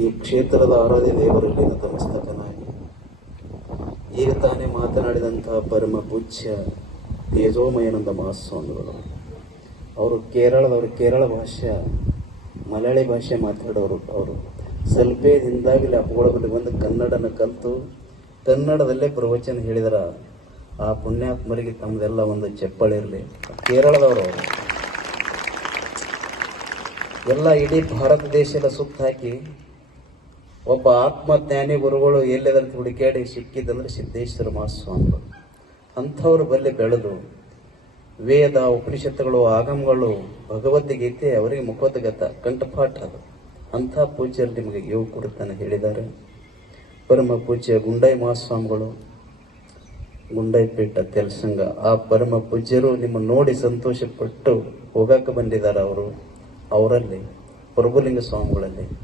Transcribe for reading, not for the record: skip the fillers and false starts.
ಈ ಕ್ಷೇತ್ರದ ಆರಾಧ್ಯ ದೇವರಲ್ಲಿ ನತಮಸ್ತಕನಾಗಿ ಈಗ ತಾನೇ ಮಾತನಾಡಿದಂತಹ ಪರಮ ಪೂಜ್ಯ ತೇಜೋಮಯಾನಂದ ಮಹಾಸ್ವಾಮಿಗಳು ಅವರು ಕೇರಳದವರು, ಕೇರಳ ಭಾಷೆ ಮಲಯಾಳಿ ಭಾಷೆ ಮಾತಾಡೋರು. ಅವರು ಸ್ವಲ್ಪ ಹಿಂದಾಗಲೇ ಅಪ್ಪಗಳ ಬಂದು ಕನ್ನಡನ ಕಲಿತು ಕನ್ನಡದಲ್ಲೇ ಪ್ರವಚನ ಹೇಳಿದರ ಆ ಪುಣ್ಯಾತ್ಮರಿಗೆ ತಮ್ಮದೆಲ್ಲ ಒಂದು ಚಪ್ಪಳಿರಲಿ. ಕೇರಳದವರು ಅವರು ಎಲ್ಲ ಇಡೀ ಭಾರತ ದೇಶದ ಸುತ್ತ ಹಾಕಿ ಒಬ್ಬ ಆತ್ಮಜ್ಞಾನಿ ಗುರುಗಳು ಎಲ್ಲೆದಂತ ಹುಡುಕಾಡಿ ಸಿಕ್ಕಿದ್ದಂದ್ರೆ ಸಿದ್ದೇಶ್ವರ ಮಹಾಸ್ವಾಮಿಗಳು. ಅಂಥವ್ರ ಬಲ್ಲಿ ಬೆಳೆದು ವೇದ, ಉಪನಿಷತ್ತುಗಳು, ಆಗಮಗಳು, ಭಗವದ್ಗೀತೆ ಅವರಿಗೆ ಮುಖೋದ್ಗತ ಕಂಠಪಾಠ ಅದು. ಅಂಥ ಪೂಜ್ಯರು ನಿಮಗೆ ಯೋಗ ಕುರಿತನ್ನು ಹೇಳಿದ್ದಾರೆ. ಪರಮ ಪೂಜ್ಯ ಗುಂಡೈ ಮಹಾಸ್ವಾಮಿಗಳು, ಗುಂಡೈಪೇಟ ತೆಲಸಂಗ, ಆ ಪರಮ ಪೂಜ್ಯರು ನಿಮ್ಮ ನೋಡಿ ಸಂತೋಷಪಟ್ಟು ಹೋಗಕ್ಕೆ ಬಂದಿದ್ದಾರೆ. ಅವರು ಅವರಲ್ಲಿ ಪ್ರಭುಲಿಂಗ ಸ್ವಾಮಿಗಳಲ್ಲಿ